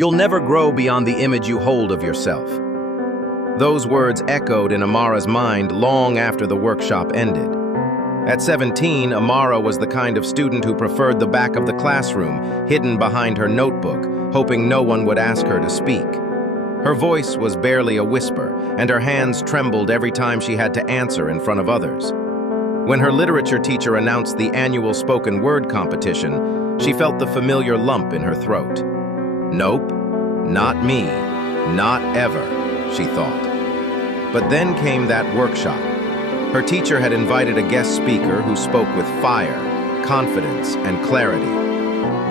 You'll never grow beyond the image you hold of yourself. Those words echoed in Amara's mind long after the workshop ended. At 17, Amara was the kind of student who preferred the back of the classroom, hidden behind her notebook, hoping no one would ask her to speak. Her voice was barely a whisper, and her hands trembled every time she had to answer in front of others. When her literature teacher announced the annual spoken word competition, she felt the familiar lump in her throat. Nope, not me, not ever, she thought. But then came that workshop. Her teacher had invited a guest speaker who spoke with fire, confidence, and clarity.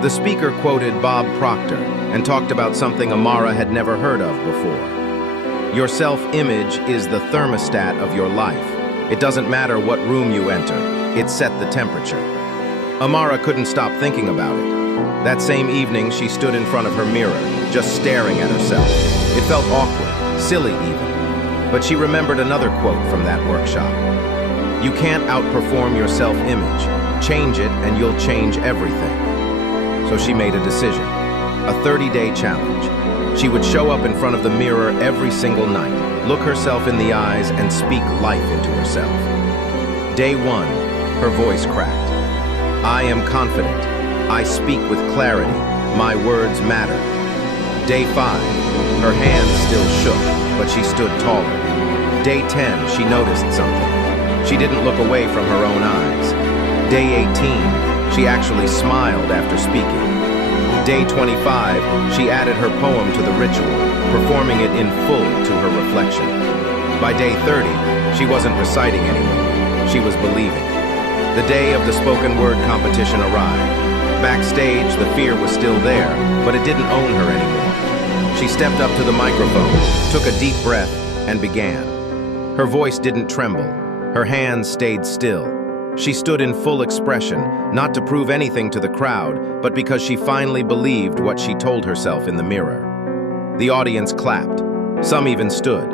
The speaker quoted Bob Proctor and talked about something Amara had never heard of before. Your self-image is the thermostat of your life. It doesn't matter what room you enter, it set the temperature. Amara couldn't stop thinking about it. That same evening, she stood in front of her mirror, just staring at herself. It felt awkward, silly even. But she remembered another quote from that workshop. You can't outperform your self-image. Change it and you'll change everything. So she made a decision, a 30-day challenge. She would show up in front of the mirror every single night, look herself in the eyes and speak life into herself. Day 1, her voice cracked. I am confident. I speak with clarity. My words matter. Day 5, her hands still shook, but she stood taller. Day 10, she noticed something. She didn't look away from her own eyes. Day 18, she actually smiled after speaking. Day 25, she added her poem to the ritual, performing it in full to her reflection. By day 30, she wasn't reciting anymore. She was believing. The day of the spoken word competition arrived. Backstage, the fear was still there, but it didn't own her anymore. She stepped up to the microphone, took a deep breath, and began. Her voice didn't tremble. Her hands stayed still. She stood in full expression, not to prove anything to the crowd, but because she finally believed what she told herself in the mirror. The audience clapped. Some even stood.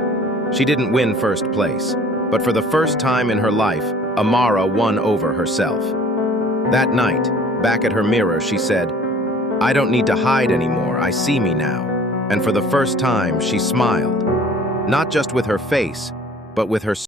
She didn't win first place, but for the first time in her life, Amara won over herself. That night, back at her mirror, she said, I don't need to hide anymore, I see me now. And for the first time, she smiled. Not just with her face, but with her